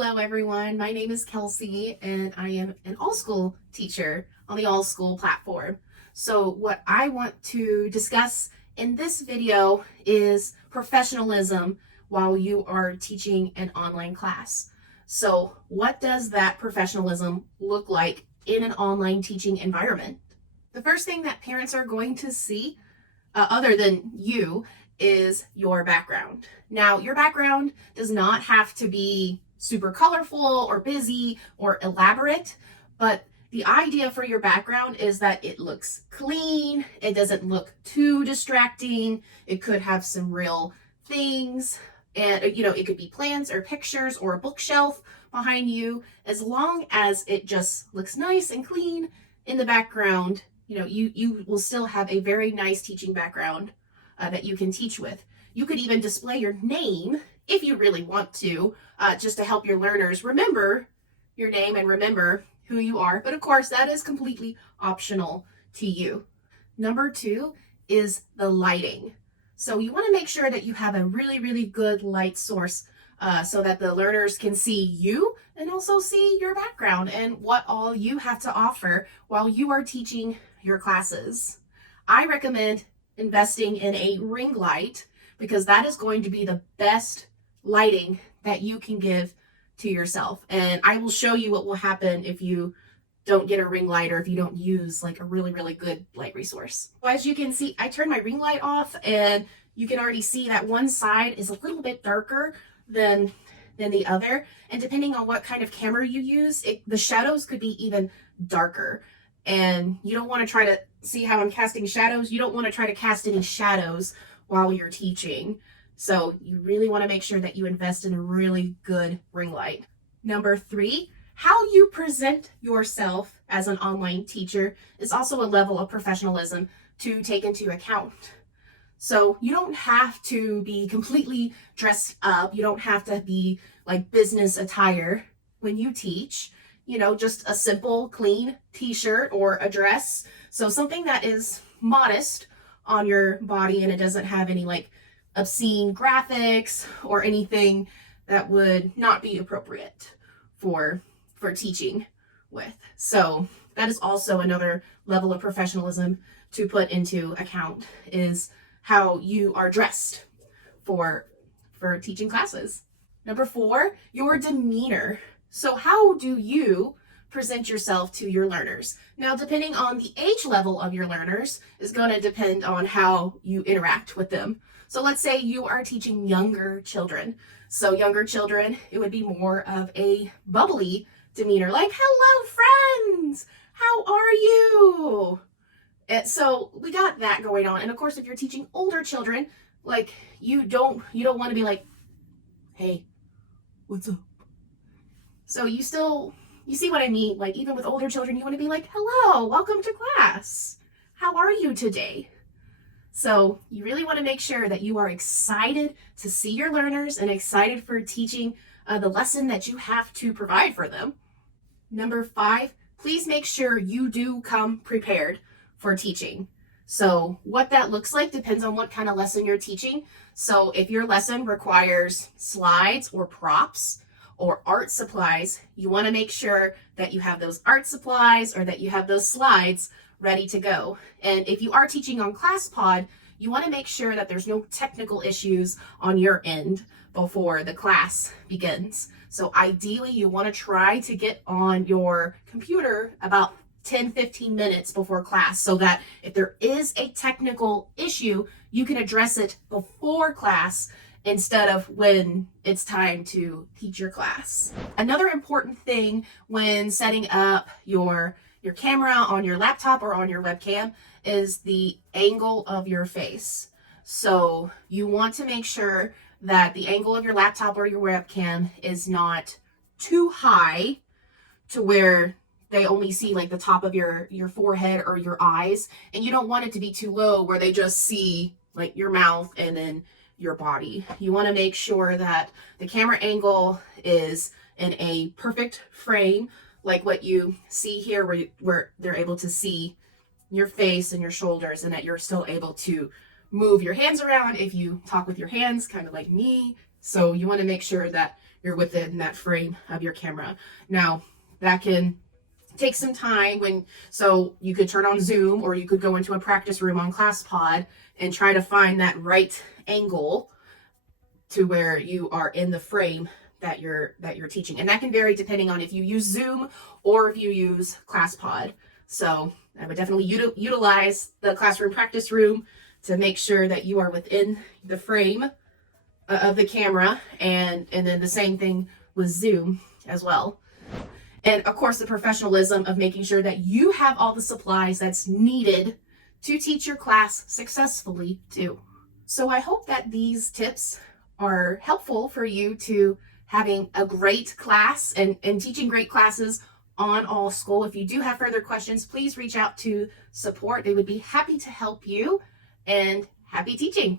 Hello everyone, my name is Kelsey and I am an all-school teacher on the all-school platform. So what I want to discuss in this video is professionalism while you are teaching an online class. So what does that professionalism look like in an online teaching environment? The first thing that parents are going to see, other than you, is your background. Now, your background does not have to be super colorful or busy or elaborate, but the idea for your background is that it looks clean, it doesn't look too distracting, it could have some real things, and it could be plants or pictures or a bookshelf behind you. As long as it just looks nice and clean in the background, you will still have a very nice teaching background that you can teach with. You could even display your name if you really want to, just to help your learners remember your name and remember who you are. But of course, that is completely optional to you. Number 2 is the lighting. So you want to make sure that you have a really, really good light source so that the learners can see you and also see your background and what all you have to offer while you are teaching your classes. I recommend investing in a ring light because that is going to be the best lighting that you can give to yourself. And I will show you what will happen if you don't get a ring light or if you don't use like a really, really good light resource. So as you can see, I turned my ring light off and you can already see that one side is a little bit darker than the other. And depending on what kind of camera you use, the shadows could be even darker. And you don't want to try to see how I'm casting shadows. You don't want to try to cast any shadows while you're teaching. So you really want to make sure that you invest in a really good ring light. Number 3, how you present yourself as an online teacher is also a level of professionalism to take into account. So you don't have to be completely dressed up. You don't have to be like business attire when you teach. Just a simple, clean t-shirt or a dress. So something that is modest on your body and it doesn't have any like obscene graphics or anything that would not be appropriate for teaching with. So that is also another level of professionalism to put into account, is how you are dressed for teaching classes. Number 4, your demeanor. So how do you present yourself to your learners? Now, depending on the age level of your learners is going to depend on how you interact with them. So let's say you are teaching younger children. So younger children, it would be more of a bubbly demeanor, like, hello friends, how are you? And so we got that going on. And of course, if you're teaching older children, like you don't want to be like, hey, what's up? So you see what I mean? Like even with older children, you want to be like, hello, welcome to class. How are you today? So you really want to make sure that you are excited to see your learners and excited for teaching the lesson that you have to provide for them. Number 5, please make sure you do come prepared for teaching. So what that looks like depends on what kind of lesson you're teaching. So if your lesson requires slides or props or art supplies, you want to make sure that you have those art supplies or that you have those slides ready to go. And if you are teaching on ClassPod, you want to make sure that there's no technical issues on your end before the class begins. So ideally, you want to try to get on your computer about 10-15 minutes before class so that if there is a technical issue, you can address it before class instead of when it's time to teach your class. Another important thing when setting up your camera on your laptop or on your webcam is the angle of your face. So you want to make sure that the angle of your laptop or your webcam is not too high to where they only see like the top of your forehead or your eyes, and you don't want it to be too low where they just see like your mouth and then your body. You want to make sure that the camera angle is in a perfect frame, like what you see here where they're able to see your face and your shoulders, and that you're still able to move your hands around if you talk with your hands, kind of like me. So you want to make sure that you're within that frame of your camera. Now, that can take some time so you could turn on Zoom, or you could go into a practice room on ClassPod and try to find that right angle to where you are in the frame that you're teaching. And that can vary depending on if you use Zoom or if you use ClassPod. So I would definitely utilize the classroom practice room to make sure that you are within the frame of the camera, and then the same thing with Zoom as well. And of course, the professionalism of making sure that you have all the supplies that's needed to teach your class successfully too. So I hope that these tips are helpful for you to having a great class and teaching great classes on All School. If you do have further questions, please reach out to support. They would be happy to help you, and happy teaching.